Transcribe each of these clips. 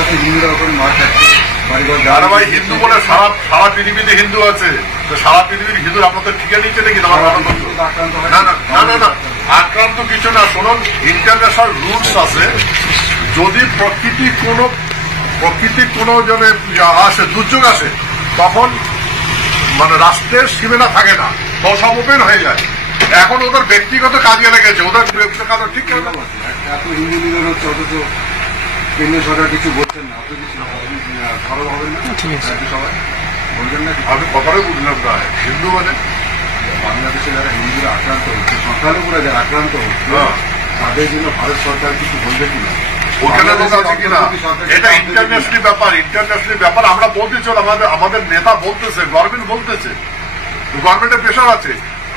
আছে হিন্দুরা ওখানে মার খাচ্ছে। আরে ভাই হিন্দু বলে সারা পৃথিবীতে হিন্দু আছে, তো সারা পৃথিবীর হিন্দু আপনাদের ঠিকা নিচ্ছে নাকি? না না না না না, আক্রান্ত কিছু না। শুনুন, ইন্টারন্যাশনাল রুলস আছে, যদি প্রকৃতি কোনো জনে আসে, দুর্যোগ আসে, তখন মানে রাষ্ট্রের সীমানা থাকে না, তো সব ওপেন হয়ে যায়। এখন ওদের ব্যক্তিগত কাজে লেগেছে, ওদের ব্যক্তিগত কাজ ঠিক করে না। এত হিন্দু নিধন হচ্ছে, অথচ কেন্দ্রীয় সরকার কিছু বলছেন না, অত কিছু খরচ হবে না। সবাই বলবেন না, আমি কথাটাই বুঝলাম না। হিন্দু মানে বাংলাদেশে যারা হিন্দুরা আক্রান্ত হচ্ছে, সংখ্যালঘুরা যারা আক্রান্ত হচ্ছে, তাদের জন্য ভারত সরকার কিছু বলবে কিনা, ওখানে লোক আছে কিনা, এটা ইন্টারন্যাশনাল ব্যাপার। আমরা বলতে চল, আমাদের নেতা বলতেছে, গভর্নমেন্ট বলতেছে, গভর্নমেন্টের প্রেশার আছে।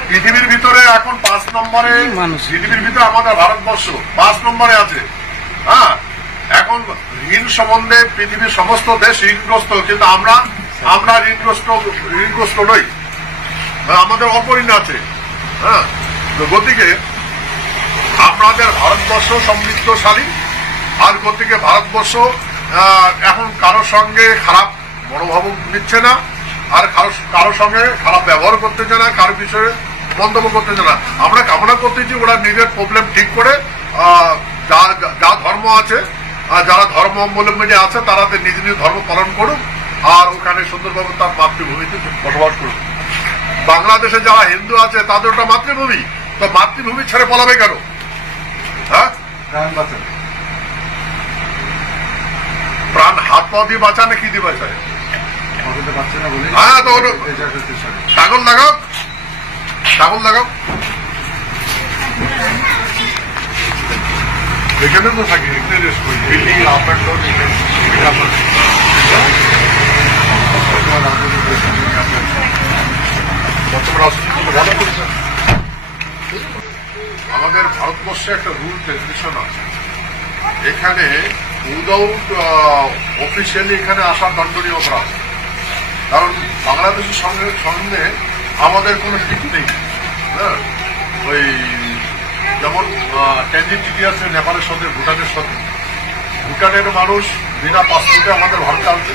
পৃথিবীর ভিতরে এখন 5 নম্বরে, পৃথিবীর ভিতরে আমাদের ভারতবর্ষ 5 নম্বরে আছে। হ্যাঁ, এখন ঋণ সম্বন্ধে পৃথিবীর সমস্ত দেশ ঋণগ্রস্ত, কিন্তু আমরা ঋণগ্রস্ত নই, আমাদের অল্প ঋণ আছে। হ্যাঁ, গতিকে আপনাদের ভারতবর্ষ সমৃদ্ধশালী, আর গতিকে ভারতবর্ষ এখন কারোর সঙ্গে খারাপ মনোভাব নিচ্ছে না, আর কারোর সঙ্গে খারাপ ব্যবহার করতেছে না, কারোর বিষয়ে মন্তব্য করতেছে না। আমরা কামনা করতেছি ওরা নিজের প্রবলেম ঠিক করে, যা ধর্ম আছে, যারা ধর্ম অবলম্বনী আছে, তারা নিজ নিজ ধর্ম পালন করুক, আর ওখানে সুন্দরভাবে তার মাতৃভূমিতে বসবাস করুক। বাংলাদেশে যারা হিন্দু আছে তাদের ওটা মাতৃভূমি, তো মাতৃভূমি ছেড়ে পলাবে কেন? হ্যাঁ, প্রাণ হাত পা দিয়ে বাঁচানে কি দিয়ে বাঁচায়? হ্যাঁ, তো ছাগল লাগাও। এখানে তো থাকি, এখানে রেস্ট করি, বিল্ডিং আপ অ্যান্ড ডাউন। আমাদের ভারতবর্ষে একটা রুল রেগুলেশন আছে, এখানে উইদাউট অফিসিয়ালি এখানে আসার দণ্ডনীয় অপরাধ। কারণ বাংলাদেশের সঙ্গে আমাদের কোনো ঠিক নেই। হ্যাঁ, ওই যেমন ট্রানজিট চিঠি আছে নেপালের সঙ্গে, ভুটানের সঙ্গে। ভুটানের মানুষ বিনা পাসপোর্টে আমাদের ভারতে আসবে,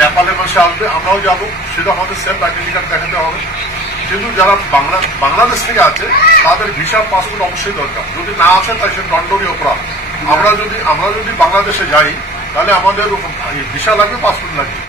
নেপালের মানুষ আসবে, আমরাও যাবো, সেটা আমাদের সেলফ আইডেন্টি কার্ড দেখাতে হবে। কিন্তু যারা বাংলাদেশ থেকে আছে তাদের ভিসা পাসপোর্ট অবশ্যই দরকার, যদি না আসে তাই সে দণ্ডনীয় অপরাধ। আমরা যদি বাংলাদেশে যাই, তাহলে আমাদের ভিসা লাগবে, পাসপোর্ট লাগবে।